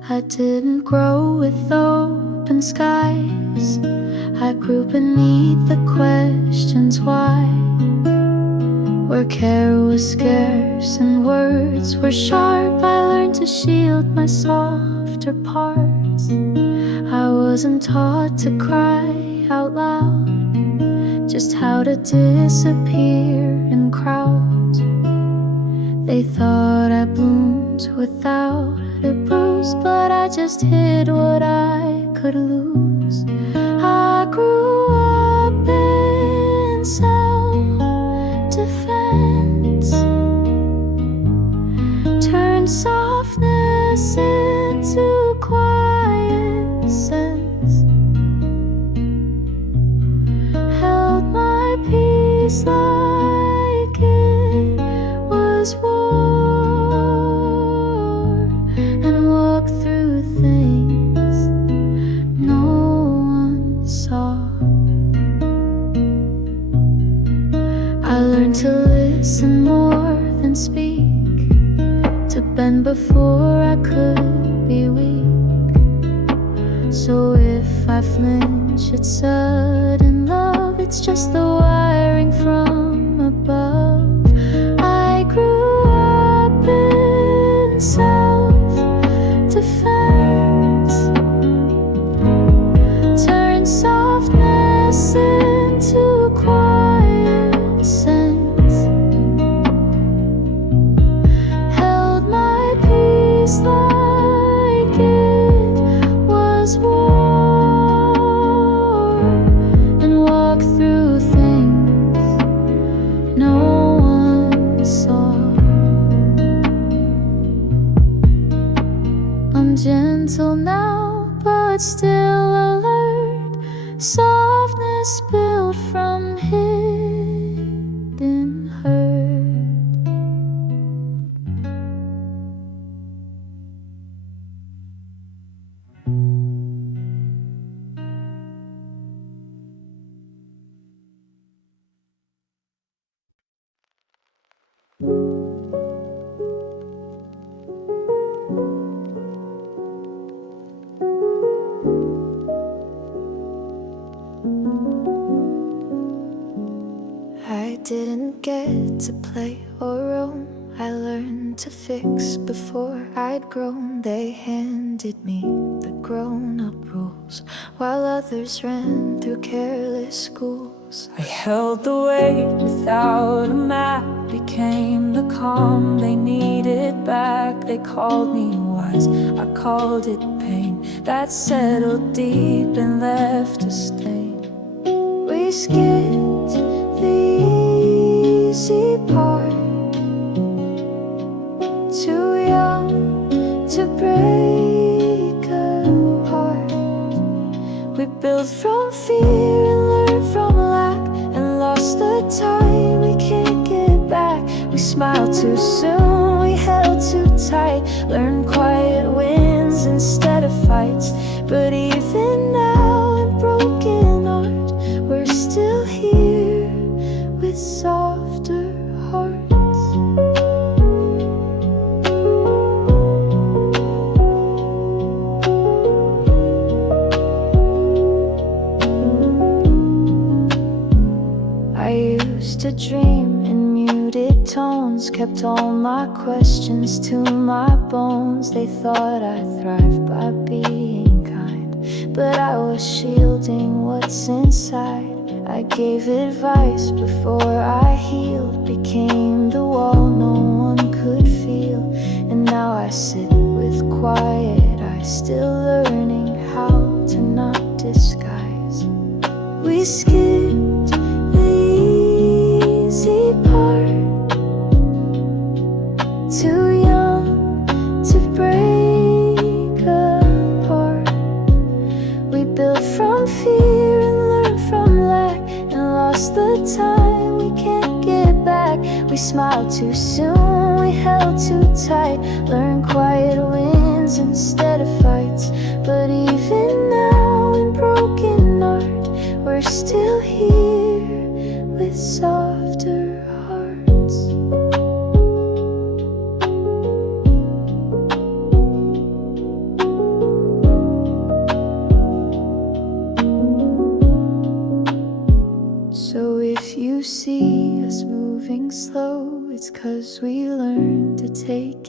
I didn't grow with open skies. I grew beneath the questions why. Where care was scarce and words were sharp, I learned to shield my softer parts. I wasn't taught to cry out loud, just how to disappear in crowds. They thought I bloomed without a bruise, but I just hid what I could lose. I grew up in self-defense, turned softness into quiet sense, held my peace like it was war, and walked through things no one saw. I learned to listen more than speak, to bend before I could be weak. So if I flinch at sudden love, it's just the wiring from above. I grew up in self-defense, turned softness into quiet sense, held my peace like it was war, and walked through things no one saw. I'm gentle now, but still alert, softness built from hidden hurt. I didn't get to play or roam. I learned to fix before I'd grown. They handed me the grown-up rules, while others ran through careless schools. I held the weight without a map, became the calm they needed back. They called me wise, I called it pain, that settled deep and left a stain. We skipped the easy part, too young to break apart. We built from fear and learned from lack, and lost the time we can't get back. We smiled too soon, we held too tight, learned quiet wins instead of fights. But even now in broken art, we're still here with softer hearts. I used to dream in muted tones, kept all my questions to my bones. They thought I thrived by being kind, but I was shielding what's inside. I gave advice before I healed, became the wall no one could feel. And now I sit with quiet eyes, still learning how to not disguise. We skipped the easy part, too young to break apart. We built from fear and learned from lack, and lost the time we can't get back. We smiled too soon, we held too tight, learned quiet wins instead of fights. But even now in broken art, we're still here with softer hearts.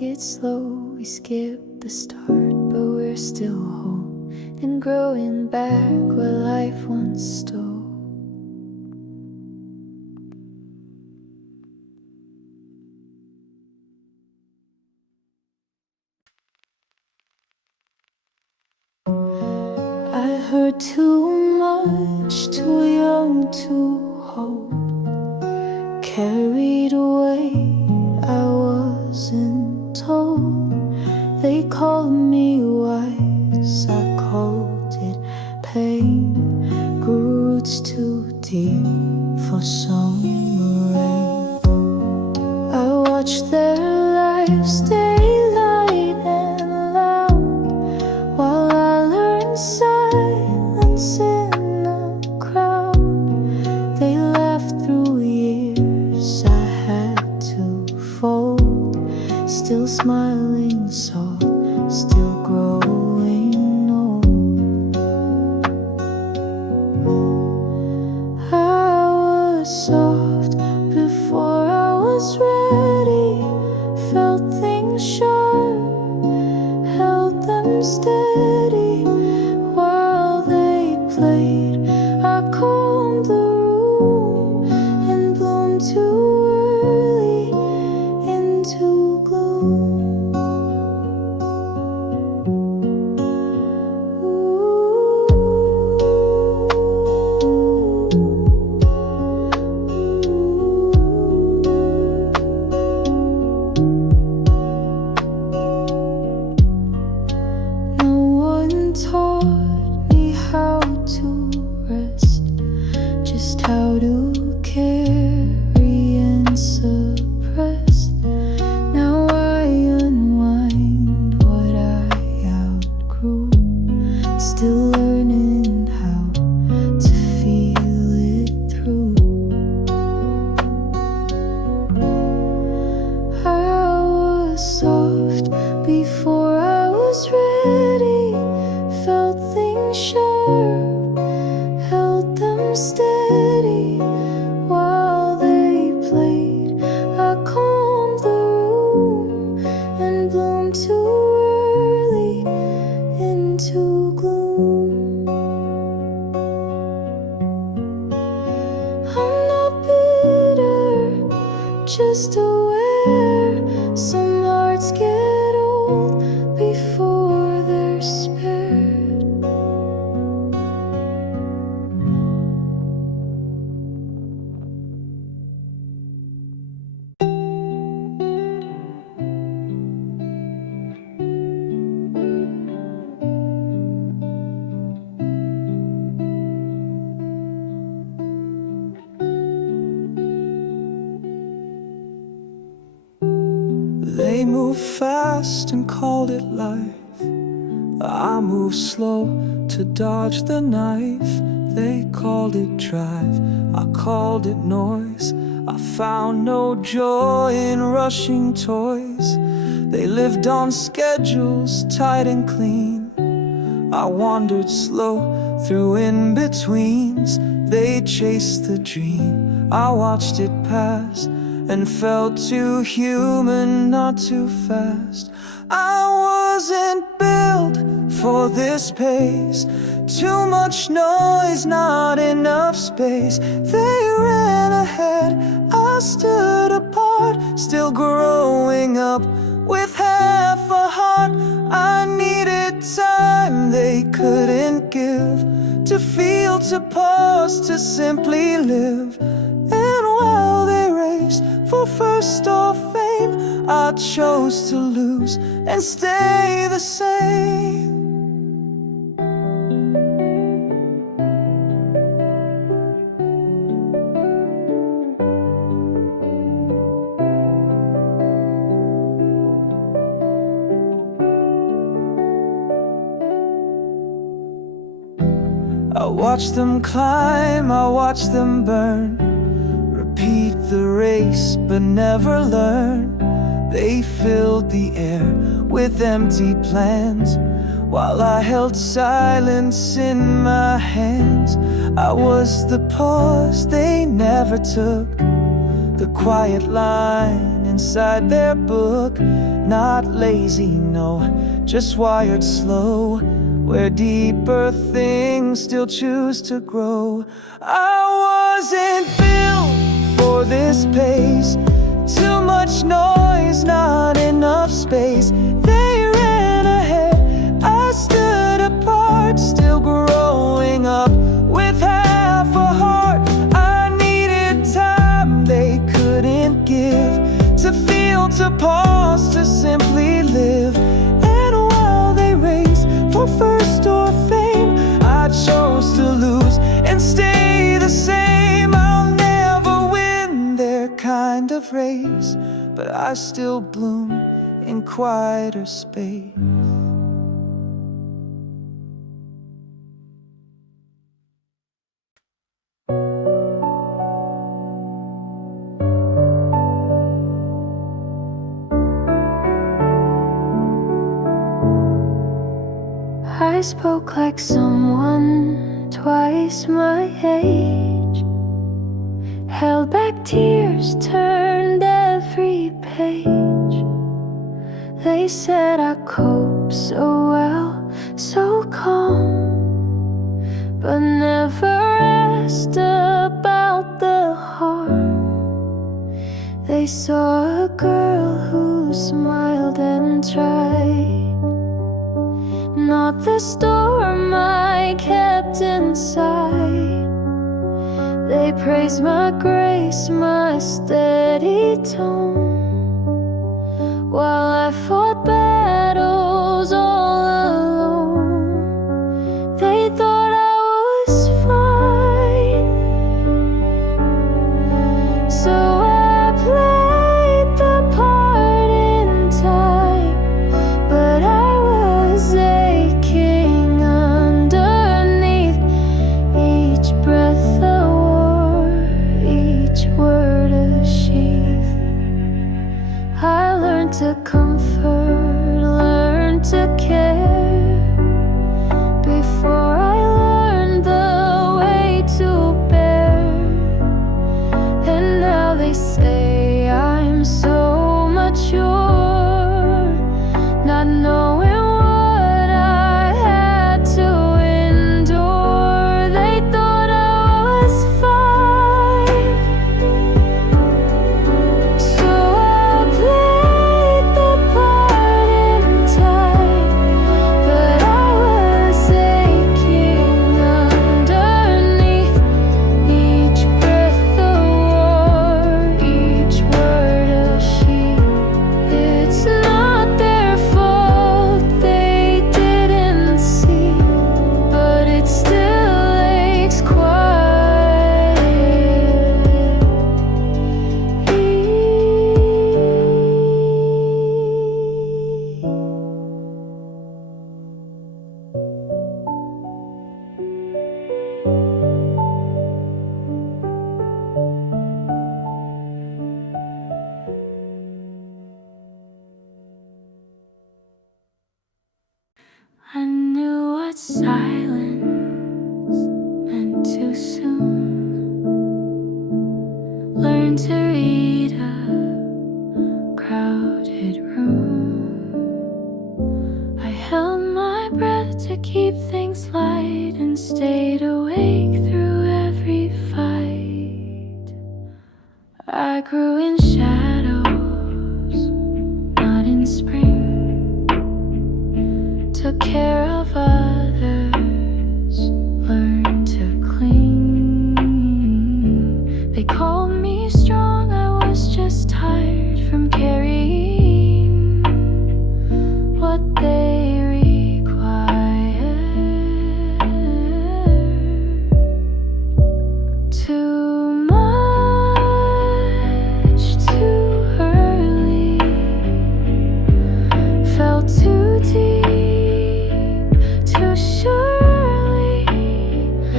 it slow. We skipped the start, but we're still whole and growing back where life once stole. I heard too much, too young to hold, carried away, I wasn't told. They called me wise, I called it pain. Grew roots too deep for summer rain. I watched their lives daylight and loud, while I learned silence in a crowd. They laughed through years I had to fold, still smiling soft, still growing old. I was soft before I was ready, felt things sharp, held them steady while they played. I calmed the room and bloomed too early into gloom. No one taught me how to rest, just how to carry and suppress. Now I unwind what I outgrew, still learning how to feel it through. I was soft before I was ready, felt things sharp, held them steady while they played. I calmed the room and bloomed too early into gloom. I'm not bitter, just aware some hearts get old before they're spared. They move fast and called it life. I move slow to dodge the knife. They called it drive, I called it noise. I found no joy in rushing toys. They lived on schedules tight and clean. I wandered slow through in-betweens. They chased the dream, I watched it pass and felt too human, not too fast. I wasn't built for this pace. Too much noise, not enough space. They ran ahead, I stood apart, still growing up with half a heart. I needed time they couldn't give, to feel, to pause, to simply live. And while they raced for first or fame, I chose to lose and stay the same. I watched them climb, I watched them burn, repeat the race but never learn. They filled the air with empty plans, while I held silence in my hands. I was the pause they never took, the quiet line inside their book. Not lazy, no, just wired slow, where deeper things still choose to grow. I wasn't built for this pace. Too much noise, not enough space. They ran ahead, I stood apart, still growing up with half a heart. I needed time they couldn't give, to feel, to pause, to simply live. And while they race for first or fame, I chose to lose and stay the same. I'll never win their kind of race, but I still bloom in quieter space. I spoke like someone twice my age, held back tears, turned every page. They said I cope so well, so calm, but never asked about the harm. They saw a girl who smiled and tried, not the storm I kept inside. They praised my grace, my steady tone, while I fought battles all alone. They thought I was fine, so I played the part in time, but I was aching underneath each breath a war, each word a sheath. I learned to comfort, learned to care, before I learned the way to bear. And now they say I'm so mature, not knowing what I had to endure. They thought I was fine, so I played the part in time, but I was aching underneath each breath a war, each word a sheet. It's not their fault they didn't see, but it still aches I knew what silence meant too soon. Learned to read a crowded room. I held my breath to keep things light and stayed awake through every fight. I grew in shadows, not in spring. Took care of others, learned to cling. They called me strong, I was just tired from carrying what they required. Too much, too early, felt too deep, too surely.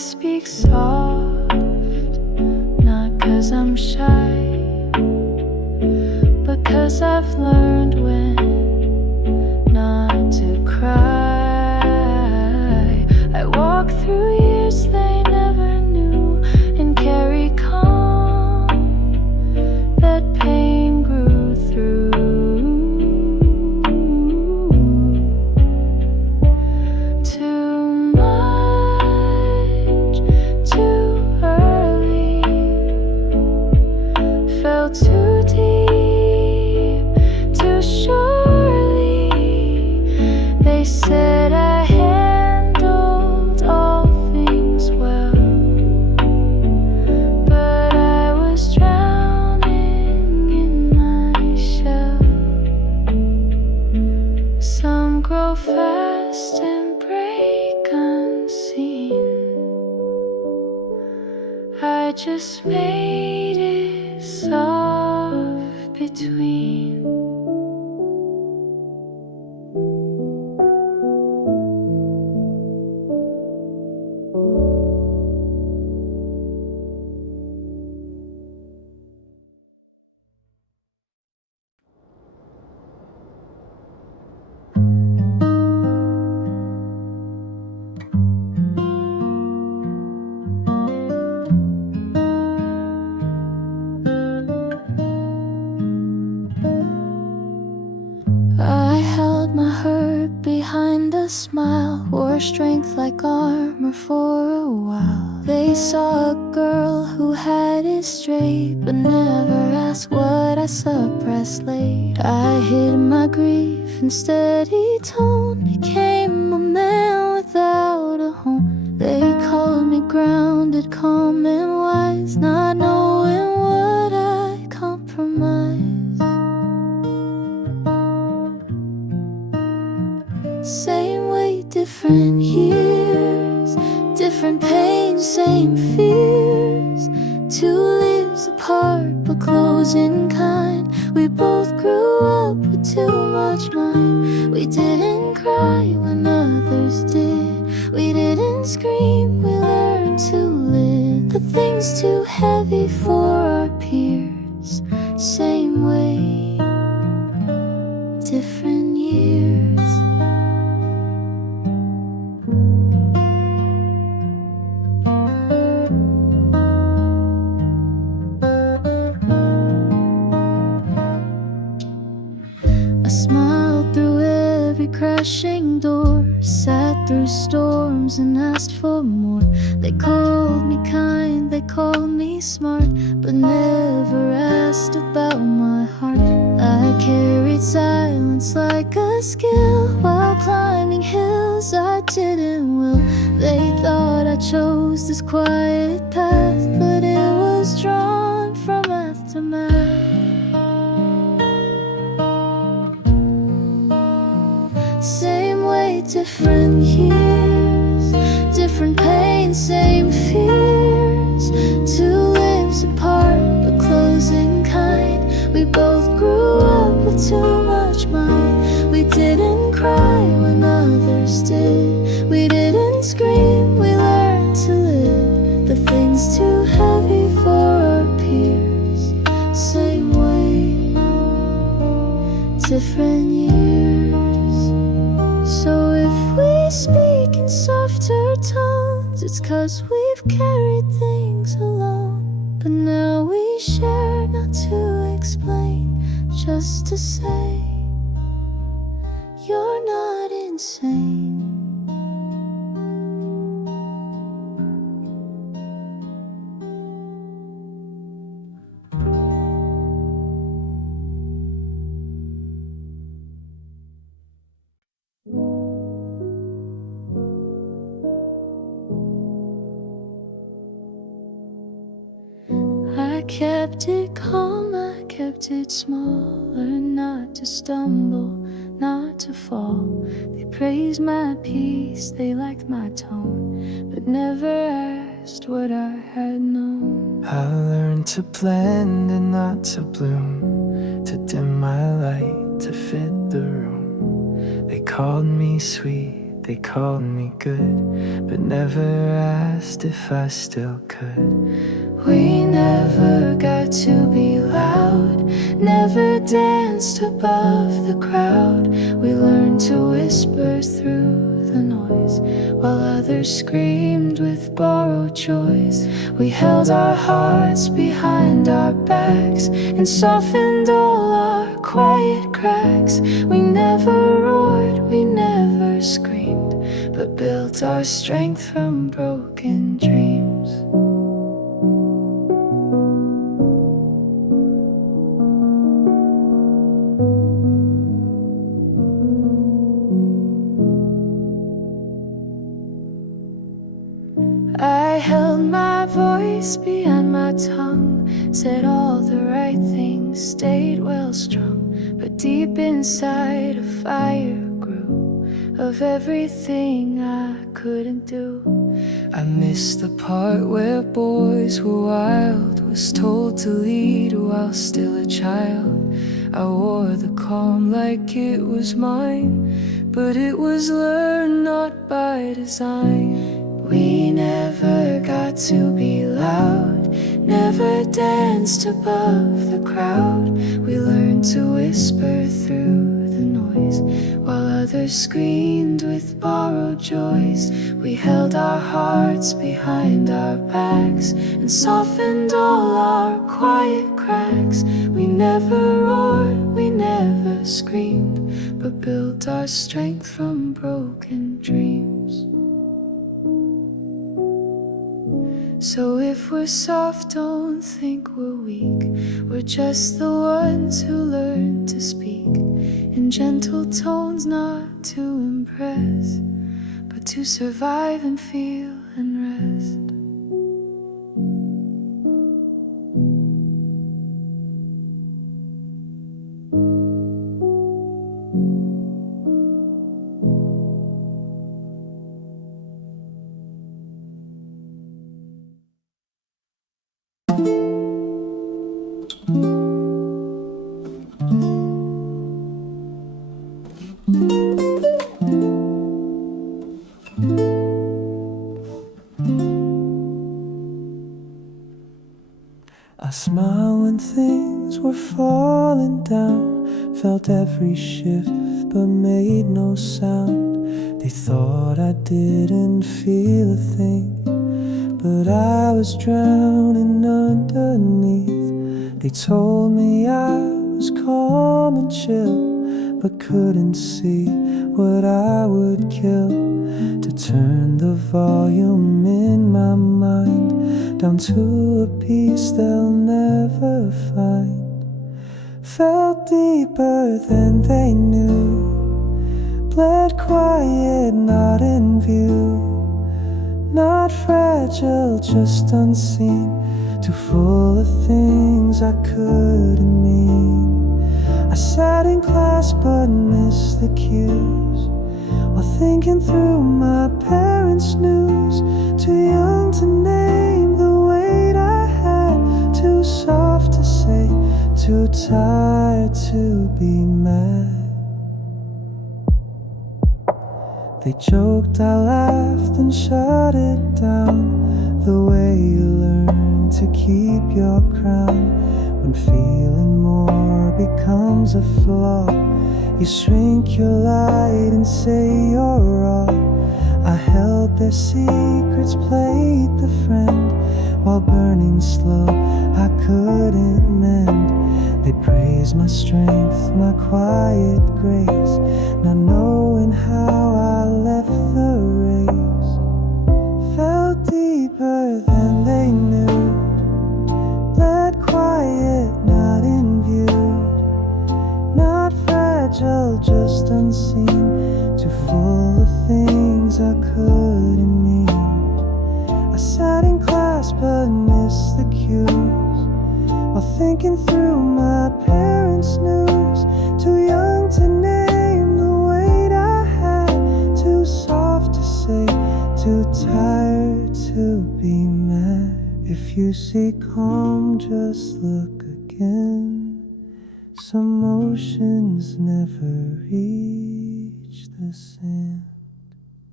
speak soft, not 'cause I'm shy, but 'cause I've learned when not to cry. I walk through years they never knew and carry calm that pain grew through. Too much, too early, fell too deep, too surely. They said I handled all things well, but I was drowning in my shell. Some grow fast and break unseen. I just made it soft between. I held my hurt behind a smile, wore strength like armor for a while. They saw a girl who had it straight, but never asked what I suppressed late. I hid my grief in steady tone, became a man without a home. They called me grounded, calm and wise, not knowing what I compromised. Same way, different years, different pains, same fears. Two lives apart, but close in kind. We both grew up with too much mind. We didn't cry when others did. We didn't scream, we learned to live. The things too heavy for our peers. Same way, different years. Smiled through every crashing door, sat through storms and asked for more. They called me kind, they called me smart, but never asked about my heart. I carried silence like a skill while climbing hills I didn't will. They thought I chose this quiet path, but it was drawn from aftermath. Same way, different years, different pain, same fears. Two lives apart, but close in kind. We both grew up with too much mind. We didn't cry when others did. We didn't scream, we learned to live. The things too heavy for our peers. Same way, different years. So if we speak in softer tones, it's 'cause we've carried things alone. But now we share, not to explain, just to say you're not insane. I kept it calm, I kept it small. Learned not to stumble, not to fall. They praised my peace, they liked my tone, but never asked what I had known. I learned to blend and not to bloom, to dim my light, to fit the room. They called me sweet, They called me good, but never asked if I still could. We never got to be loud, never danced above the crowd. We learned to whisper through the noise, while others screamed with borrowed joys. We held our hearts behind our backs and softened all our quiet cracks. We never roared, we never screamed, but built our strength from broken dreams. I held my voice behind my tongue, said all the right things, stayed well strung. But deep inside a fire grew of everything I couldn't do. I missed the part where boys were wild, was told to lead while still a child. I wore the calm like it was mine, but it was learned not by design. We never got to be loud, never danced above the crowd. We learned to whisper through the noise, while others screamed with borrowed joys. We held our hearts behind our backs and softened all our quiet cracks. We never roared, we never screamed, but built our strength from broken dreams. So if we're soft, don't think we're weak. We're just the ones who learn to speak in gentle tones, not to impress, but to survive and feel and rest. I smiled when things were falling down, felt every shift but made no sound. They thought I didn't feel a thing, but I was drowning underneath. They told me I was calm and chill, but couldn't see what I would kill. To turn the volume in my mind down to a piece they'll never find. Felt deeper than they knew, bled quiet, not in view. Not fragile, just unseen, too full of things I couldn't mean. I sat in class but missed the cues, while thinking through my parents' news. Too young to name the weight I had, too soft to say, too tired to be mad. They joked, I laughed and shut it down. The way you learn to keep your crown. When feeling more becomes a flaw, you shrink your light and say you're raw. I held their secrets, played the friend, while burning slow I couldn't mend. They praised my strength, my quiet grace, not knowing how I left the race. Felt deeper than they knew, bled quiet, not in view. Not fragile, just unseen, too full of things I couldn't mean. I sat in class but missed the cues, while thinking through my parents' news. Too young to name the weight I had, too soft to say, too tired to be mad. If you see calm, just look again. Some oceans never reach the sand.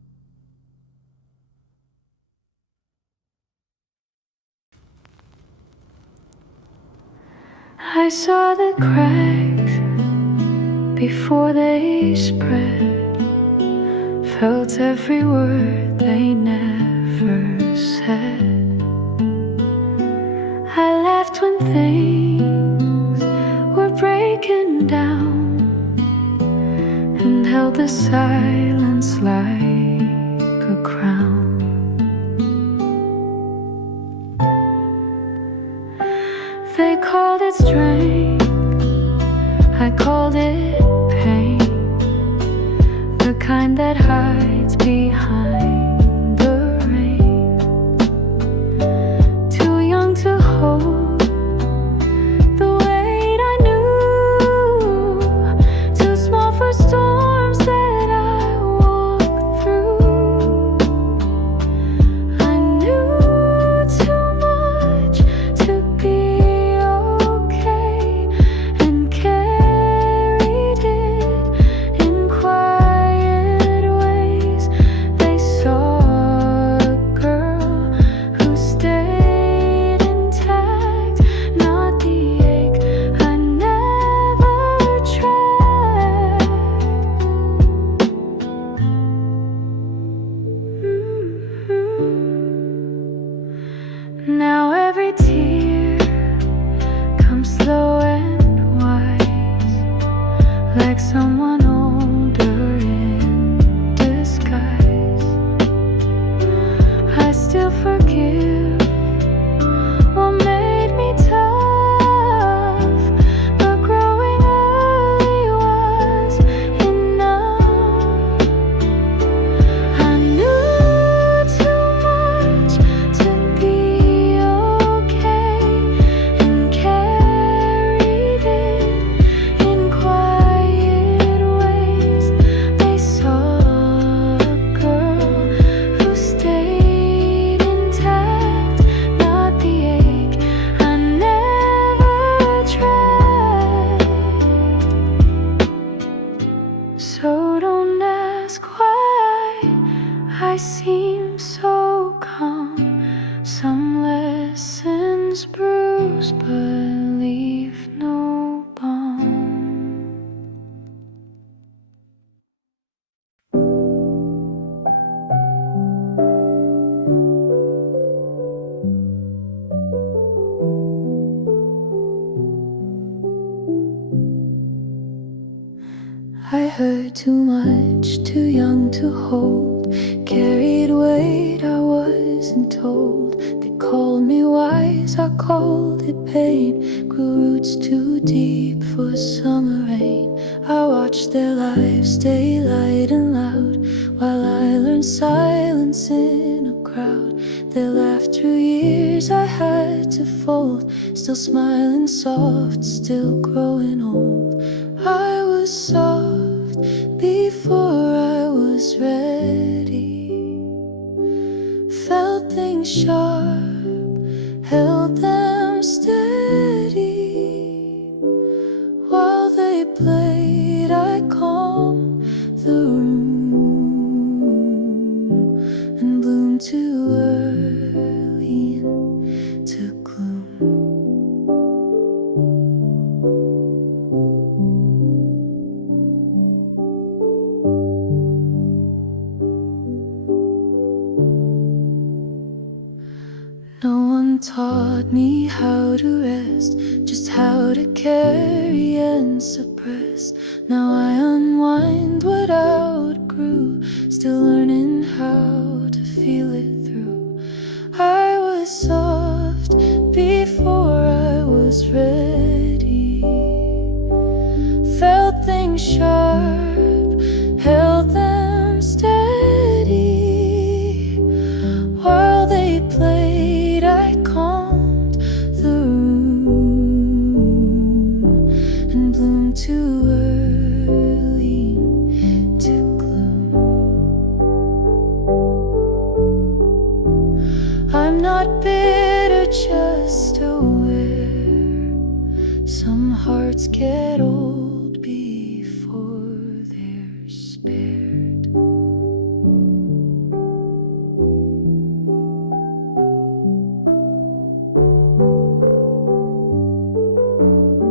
I saw the cracks before they spread, felt every word they never said. I laughed when things were breaking down, and held the silence like a crown. They called it strength, I called it pain, the kind that hides behind the rain. Too young to hold the weight I knew, too small for storms that I walked through. I knew too much to be okay, and carried it in quiet ways. They saw a girl who stayed intact, not the ache I never tracked. Now every tear comes slow and wise, like someone older in disguise. I still forgive what made me tough, but growing early was enough. I knew too much to be okay, and carried it in quiet ways. They saw a girl who stayed intact, not the ache I never tried. So don't ask why I seem so calm. Some lessons bruise but leave no balm. I heard too much, too young to hold, carried weight I wasn't told. They called me wise, I called it pain, grew roots too deep for summer rain. I watched their lives stay light and loud, while I learned silence in a crowd. They laughed through years I had to fold, still smiling soft, still growing old. I was soft before I was ready, felt things sharp, held them steady. While they played, I calmed the room, and bloomed too early into gloom. No one taught me how to rest, just how to carry and suppress. Now I unwind what outgrew, still learning how to feel it through. I was soft before I was ready, felt things sharp, held them steady. While they played, I calmed the room, and bloomed too early into gloom. I'm not bitter, just aware. Some hearts get old before they're spared.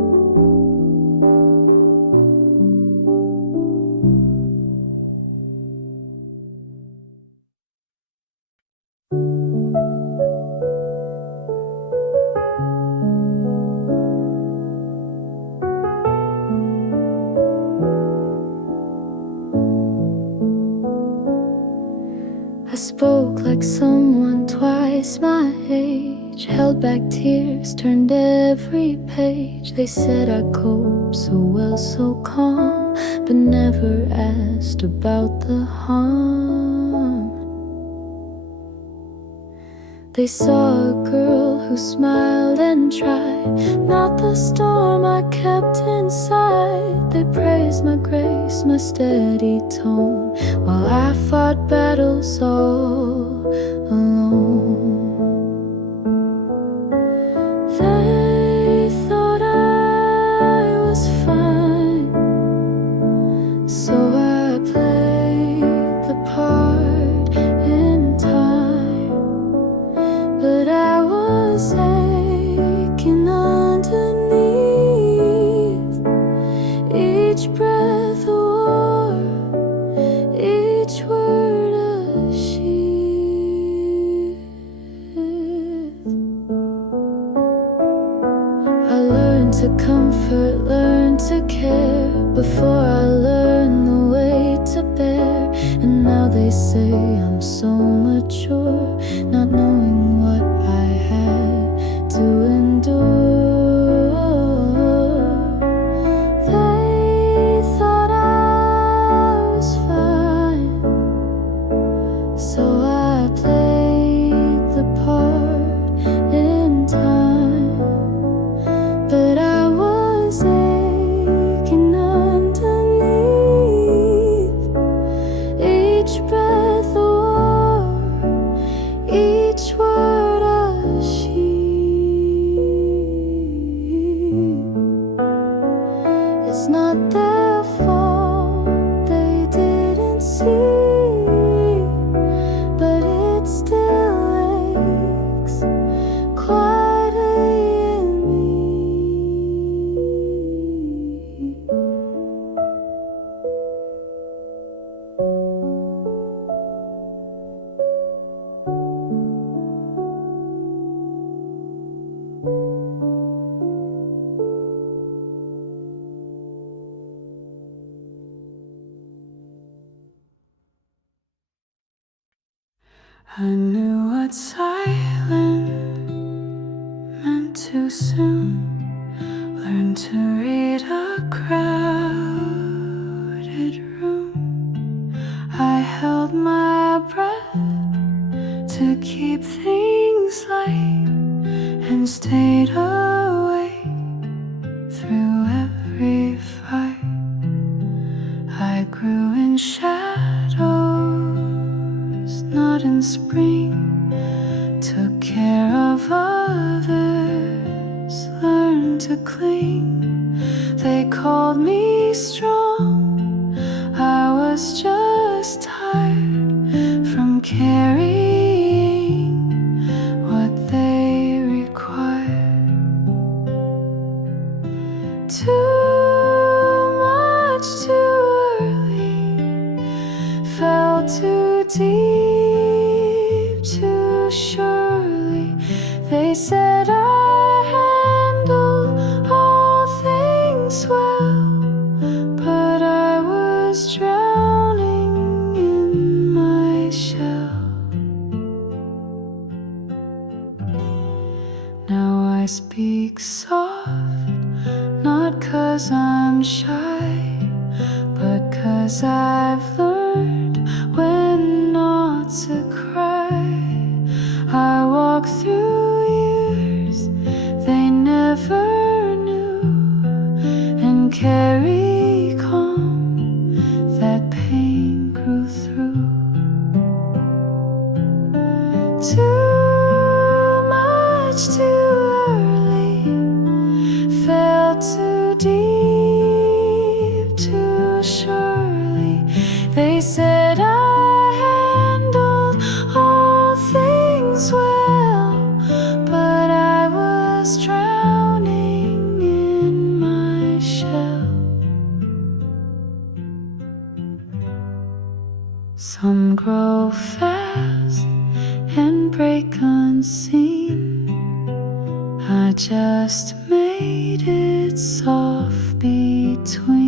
I spoke like someone twice my age, held back tears, turned every page. They said I cope so well, so calm, but never asked about the harm. They saw a girl who smiled and tried, not the storm I kept inside. They praised my grace, my steady tone, while I fought battles all alone. They thought I was fine, so I played the part in time. But I was aching underneath each breath a war, each word a sheath. I learned to comfort, learned to care, before I learned the way to bear. And now they say I'm so mature, not knowing what I had to endure. They thought I was fine, so I played the part in time. But I was aching underneath each breath a war, each word a sheep. It's not their fault, they didn't see, but it still aches quietly in me. I knew what silence meant too soon. Learned to read a crowded room. I held my breath to keep things light, and stayed awake through every fight. I grew in shadows, not in spring. Took care of others, learned to cling. They called me strong, I was just tired from carrying what they required. Too much too early, fell too deep too surely. They said I handled all things well, but I was drowning in my shell. Now I speak soft, not 'cause I'm shy, but 'cause I've learned when not to cry. I walk through years they never knew, and carry calm that pain grew through. Too much too early, fell too deep too surely. They said I handled all things well, but I was drowning in my shell. Some grow fast and break unseen. I just made it soft between.